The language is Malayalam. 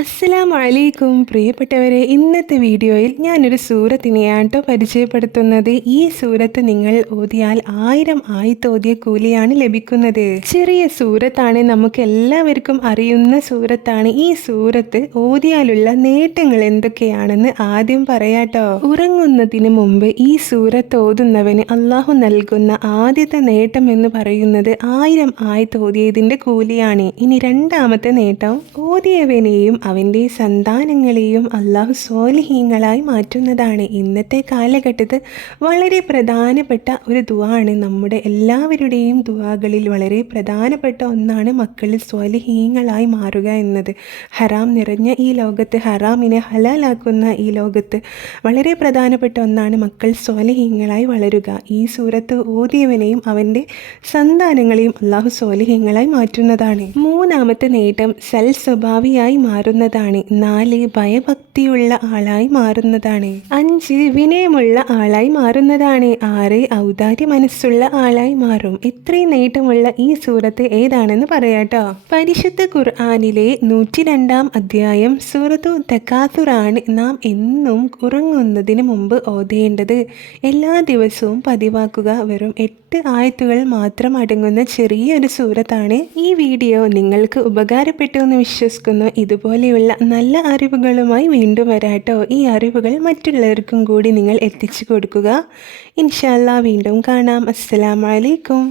അസ്സലാമു അലൈക്കും പ്രിയപ്പെട്ടവരെ, ഇന്നത്തെ വീഡിയോയിൽ ഞാനൊരു സൂറത്തിനെയാണ് പരിചയപ്പെടുത്തുന്നത്. ഈ സൂറത്ത് നിങ്ങൾ ഓതിയാൽ 1000 ആയത്തോതിയ കൂലിയാണ് ലഭിക്കുന്നത്. ചെറിയ സൂറത്താണ്, നമുക്ക് എല്ലാവർക്കും അറിയുന്ന സൂറത്താണ്. ഈ സൂറത്ത് ഓതിയാലുള്ള നേട്ടങ്ങൾ എന്തൊക്കെയാണെന്ന് ആദ്യം പറയാട്ടോ. ഉറങ്ങുന്നതിന് മുമ്പ് ഈ സൂറത്ത് ഓതുന്നവന് അള്ളാഹു നൽകുന്ന ആദ്യത്തെ നേട്ടം എന്ന് പറയുന്നത് 1000 ആയത്തോതിയതിൻ്റെ കൂലിയാണ്. ഇനി രണ്ടാമത്തെ നേട്ടം, ഓതിയവനെയും അവൻ്റെ സന്താനങ്ങളെയും അള്ളാഹു സ്വാലിഹീങ്ങളായി മാറ്റുന്നതാണ്. ഇന്നത്തെ കാലഘട്ടത്തിൽ വളരെ പ്രധാനപ്പെട്ട ഒരു ദുആണ്. നമ്മുടെ എല്ലാവരുടെയും ദുആകളിൽ വളരെ പ്രധാനപ്പെട്ട ഒന്നാണ് മക്കൾ സ്വാലിഹീങ്ങളായി മാറുക എന്നത്. ഹറാം നിറഞ്ഞ ഈ ലോകത്ത്, ഹറാമിനെ ഹലാലാക്കുന്ന ഈ ലോകത്ത് വളരെ പ്രധാനപ്പെട്ട ഒന്നാണ് മക്കൾ സ്വാലിഹീങ്ങളായി വളരുക. ഈ സൂറത്ത് ഓതിയവനെയും അവൻ്റെ സന്താനങ്ങളെയും അള്ളാഹു സ്വാലിഹീങ്ങളായി മാറ്റുന്നതാണ്. മൂന്നാമത്തെ നേട്ടം, സ്വഭാവിയായി മാറുന്നതാണ്. 4 ഭയഭക്തിയുള്ള ആളായി മാറുന്നതാണ്. 5 വിനയമുള്ള ആളായി മാറുന്നതാണ്. 6 ഔദാര്യ മനസ്സുള്ള ആളായി മാറും. ഇത്രയും നേട്ടമുള്ള ഈ സൂറത്ത് ഏതാണെന്ന് പറയാട്ടോ. പരിശുദ്ധ ഖുർആനിലെ 102-ാം അധ്യായം സൂറത്തു തകാസുറാണ് നാം എന്നും ഉറങ്ങുന്നതിന് മുമ്പ് ഓതേണ്ടത്. എല്ലാ ദിവസവും പതിവാക്കുക. വെറും 8 ആയത്തുകൾ മാത്രം അടങ്ങുന്ന ചെറിയൊരു സൂറത്താണ്. ഈ വീഡിയോ നിങ്ങൾക്ക് ഉപകാരപ്പെട്ടു എന്ന് വിശ്വസിക്കുന്നു. ഇതുപോലെയുള്ള നല്ല അറിവുകളുമായി വീണ്ടും വരാട്ടോ. ഈ അറിവുകൾ മറ്റുള്ളവർക്കും കൂടി നിങ്ങൾ എത്തിച്ചു കൊടുക്കുക. ഇൻഷാ അല്ലാഹ് വീണ്ടും കാണാം. അസ്സലാമു അലൈക്കും.